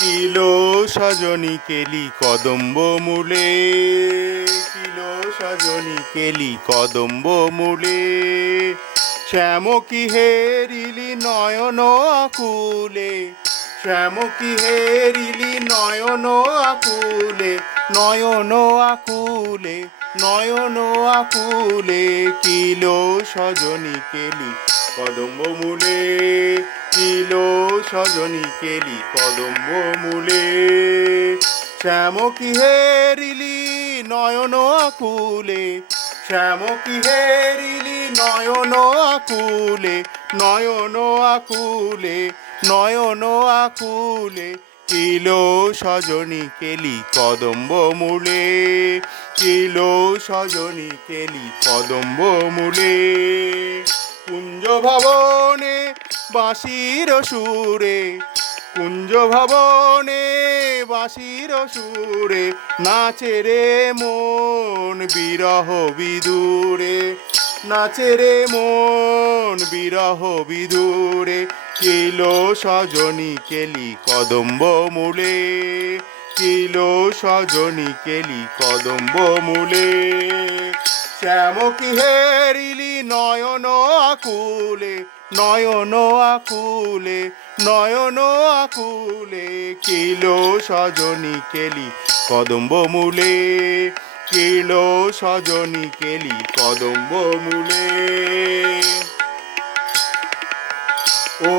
Kilo Sajani কেলি কদম্ব মূলে। Kilo Sajani কেলি কদম্ব মূলে। শ্যাম কি হেরিলি নয়ন আকুলে। শ্যাম কি হেরিলি নয়ন আকুলে। নয়ন আকুলে নয়ন আকুলে। কিলো সজনী কেলি কদম্ব মূলে। সজনী কেলি কদম্ব মূলে। শ্যাম কি হেরিলি নয়ন আকুলে। শ্যাম কি হেরিলি নয়ন আকুলে। নয়ন আকুলে। নয়ন আকুলে। কিলো সজনী কেলি কদম্ব মূলে। কিলো সজনী কেলি কদম্ব মূলে। কুঞ্জ ভবনে বাঁশির সুরে কুঞ্জ ভবনে বাঁশির সুরে, নাচে রে মন বিরহ বিদুরে, নাচে রে মন বিরহ বিদুরে, কিলো সজনী কেলি কদম্ব মূলে, কিলো সজনী কেলি কদম্ব মূলে। শ্যাম কি হেরিলি নয়ন আকুলে নয়ন আকুলে নয়ন আকুলে কিলো সজনী কেলি, কদম্ব মূলে, কিলো সজনী কেলি, কদম্ব মূলে। ও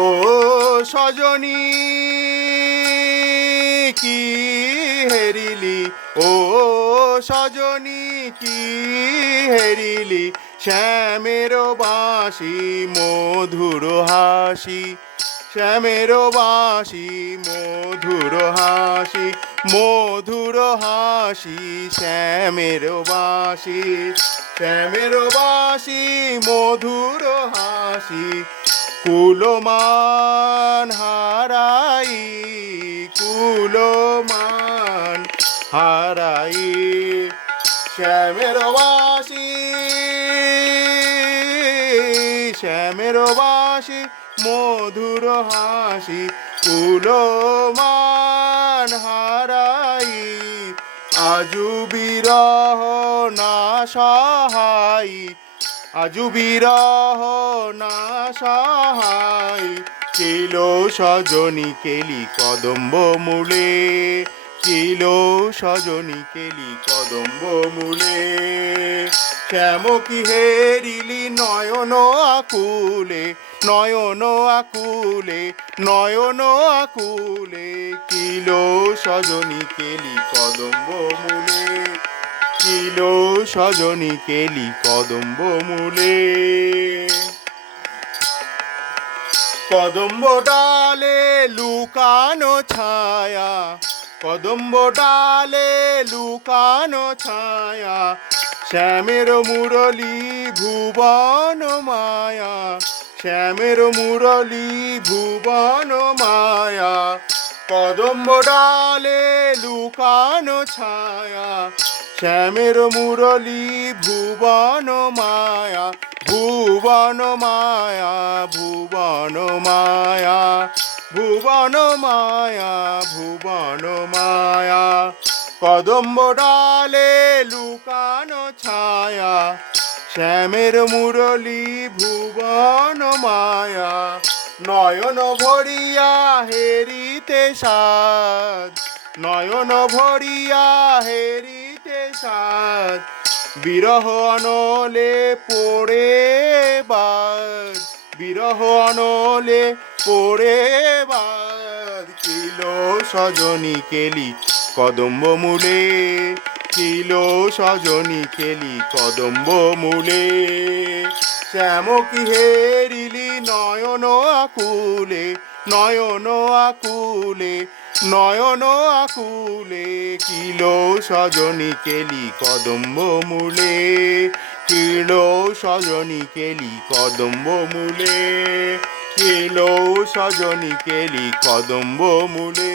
সজনী, কি হেরিলি? ও সজনী, কি হেরিলি? শ্যামের বাঁশি, মধুর হাসি। শ্যামের বাঁশি, মধুর হাসি মধুর হাসি শ্যামের বাঁশি। শ্যামের বাঁশি, মধুর হাসি, কুলমান হারাই কুলমান হারাই। শ্যামের বাসি শ্যামের বাসি মধুর হাসি, কুলমান হারাই। আজু বিরহ না সহাই, আজু বিরহ না সহাই। কিলো সজনী কেলি কদম্ব মূলে কিলো সজনী কেলি কদম্ব মূলে। শ্যাম কি হেরিলি নয়ন আকুলে নয়ন আকুলে নয়ন আকুলে, কিলো সজনী কেলি কদম্ব মূলে, কিলো সজনী কেলি কদম্ব মূলে। কদম্ব ডালে লুকানো ছায়া, কদম্ব ডালে লুকানো ছায়া শ্যামের মুরলি ভুবন মায়া, শ্যামের মুরলি ভুবন মায়া, কদম্ব ডালে লুকানো ছায়া, শ্যামের মুরলি ভুবন মায়া ভুবন মায়া ভুবন মায়া ভুবন মায়া ভুবন মায়া। কদম্ব ডালে লুকানো ছায়া, শ্যামের মুরলি ভুবন মায়া, নয়ন ভরিয়া হেরিতে সাদ, নয়ন ভরিয়া হেরিতে সাদ, বিরহ অনলে পড়ে বাদ, বিরহ অনলে পড়ে বাদ কিলো সজনী কেলি কদম্ব মূলে কিলো সজনী কেলি কদম্ব মূলে। শ্যাম কি হেরিলি নয়ন আকুলে নয়ন আকুলে নয়ন আকুলে কিলো সজনী কেলি কদম্ব মূলে। কিলো সজনী কেলি কদম্ব মূলে কিলো সজনী কেলি কদম্ব মূলে।